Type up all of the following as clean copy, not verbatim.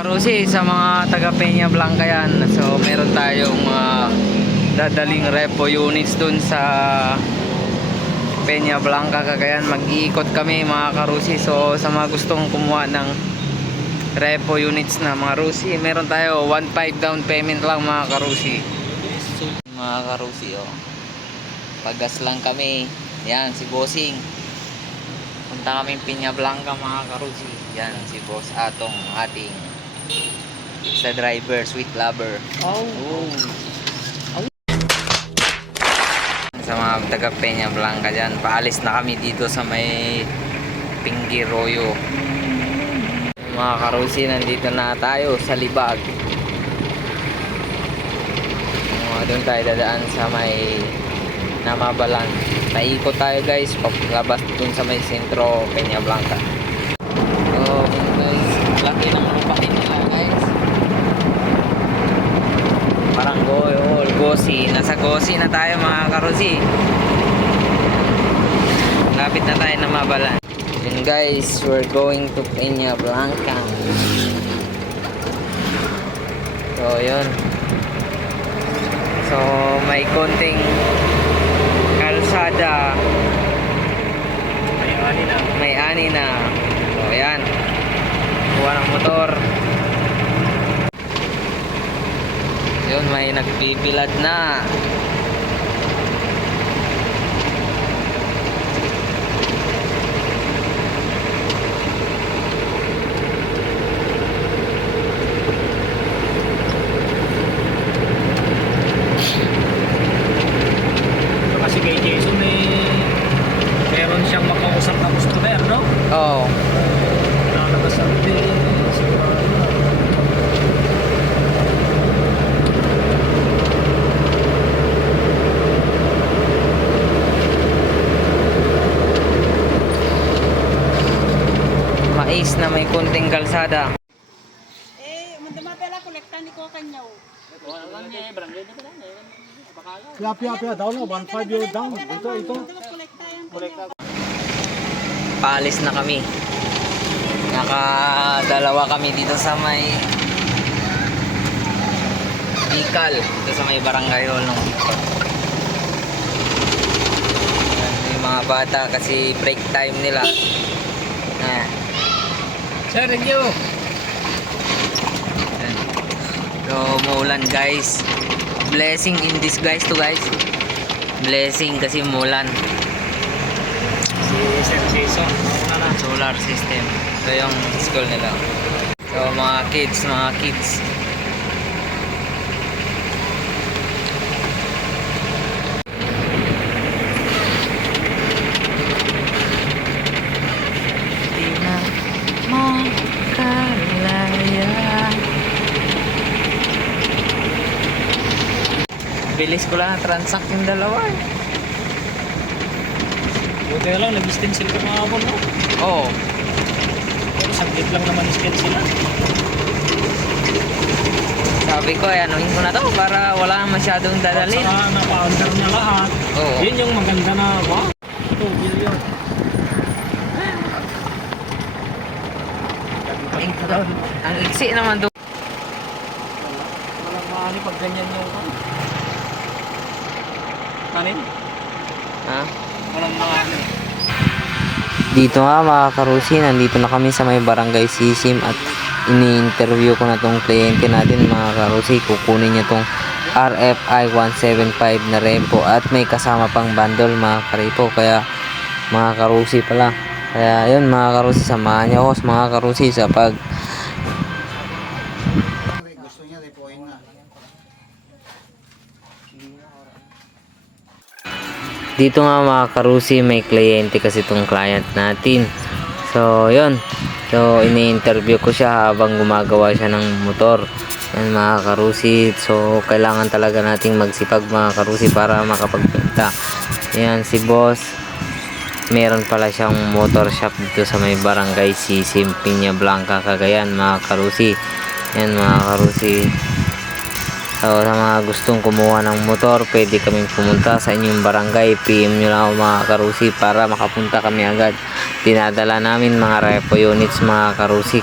Karusi, sa mga taga Peña Blanca yan. So meron tayong dadaling repo units dun sa Peña Blanca, Cagayan. Mag-iikot kami mga karusi. So sa mga gustong kumuha ng repo units na mga karusi, meron tayo 1.5 down payment lang mga karusi. Mga karusi, oh. Pagas lang kami. Yan si Bossing. Punta kami Peña Blanca mga karusi. Yan si Boss Atong, ating sa driver, sweet lover. Oh. Sa mga taga Peña Blanca dyan, paalis na kami dito sa may Pingiroyo. Mga karusi, nandito na tayo sa Libag. Doon tayo dadaan sa may Namabalan. Naikot tayo guys, paglabas dun sa may sentro Peña Blanca. So guys, laki ng lupain nila guys. Parang Gosi. Nasa Gosi na tayo mga karusi. Lapit na tayo Namabalan. And guys, we're going to Peña Blanca. So yun. So may konting kalsada, may ani na. So ayan, kuha ng motor. Yun, may nagpipilad na. Kasi kay Jason meron siyang makausap na customer, no? Oo. Nalabas ang bill. Mais na may konting kalsada. Mandama pala kolektan ni ko kanyaw. Pia daw no, 1.5 yun down. Ito. Paalis na kami. Nakadalawa kami dito sa may Bicol, dito sa may barangay hall ng Bicol. May mga bata kasi break time nila. Sir, thank you. So umuulan guys. Blessing in disguise to guys. Blessing kasi umuulan. Si Sir Jason, Solar system. Ito yung school nila. So mga kids. Di na makalaya. Bilis ko lang transact yung dalawa eh. buti na lang, nag-stem sila kumabon, no? Oo. Pero saglit lang naman stem sila. Sabi ko, anuhin ko na to para wala masyadong dadalhin. Saka napa-under niya lahat. Oo. Yun yung maganda na, wow. Ito, yun. Ang iksi naman doon. Walang maani pag ganyan yung kanin. Ha? Walang maani. Dito nga mga karusi, nandito na kami sa may barangay Sisim at ini-interview ko na tong kliyente natin mga karusi. Kukunin niya tong RFI 175 na repo at may kasama pang bundle mga karipo. Kaya mga karusi pala. Kaya yun mga karusi, samahan niyo ako mga karusi sa pag dito nga mga karusi, may kliyente kasi itong client natin. So yun, so ini-interview ko siya habang gumagawa siya ng motor. Yan mga karusi, so kailangan talaga nating magsipag mga karusi para makapagpinta. Yan si boss, meron pala siyang motor shop dito sa may barangay Sisim, Peña Blanca, Cagayan mga karusi. Yan mga karusi. So sa mga gustong kumuha ng motor, pwede kaming pumunta sa inyong barangay. PM nyo lang ako mga karusi para makapunta kami agad. Dinadala namin mga repo units mga karusi.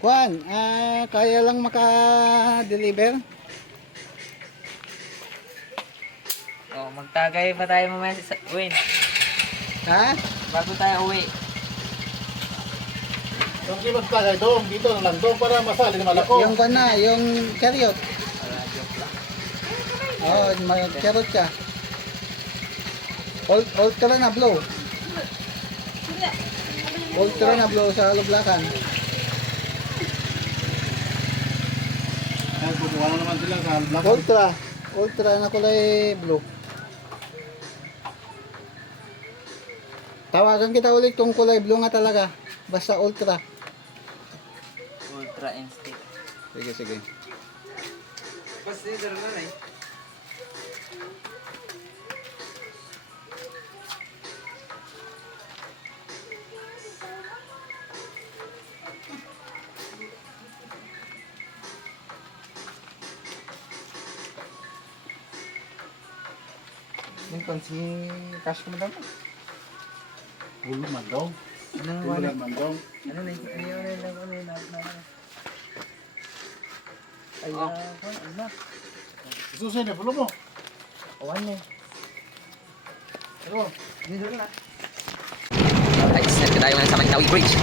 Juan, kaya lang maka-deliver? Oh, magtagay pa tayo mamaya sa Win. Ha? Bago tayo uwi. Yung kilot tagay doon, dito na lang doon para masali ni Malako. Yung kan na, yung chariot. Wala, joke lang. Oo, mag-chariot ka. Ultra na blow. Ultra na blow sa lublakan. Ay, kukuha na naman sila sa black. Ultra na kulay blue. Tawagan kita ulit kung kulay blue nga talaga. Basta ultra. Ultra instinct. Sige, sige. Basta dito na eh. Yung si cash mo daw. Ulo man daw. Ulo man daw. Ano na yun? Ay, ano na? Isusin na, pulo mo. Awan na. Ano? Guys, nandito tayo ngayon sa Maninawi Bridge.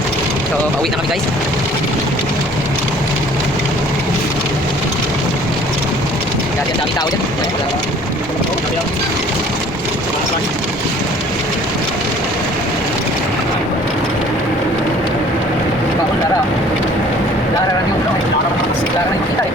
So, pauwi na kami guys. Kasi ang daming tao dyan. Ay, wala ba? Baon, Lara. Lara lang yung, Lara lang yung kita eh.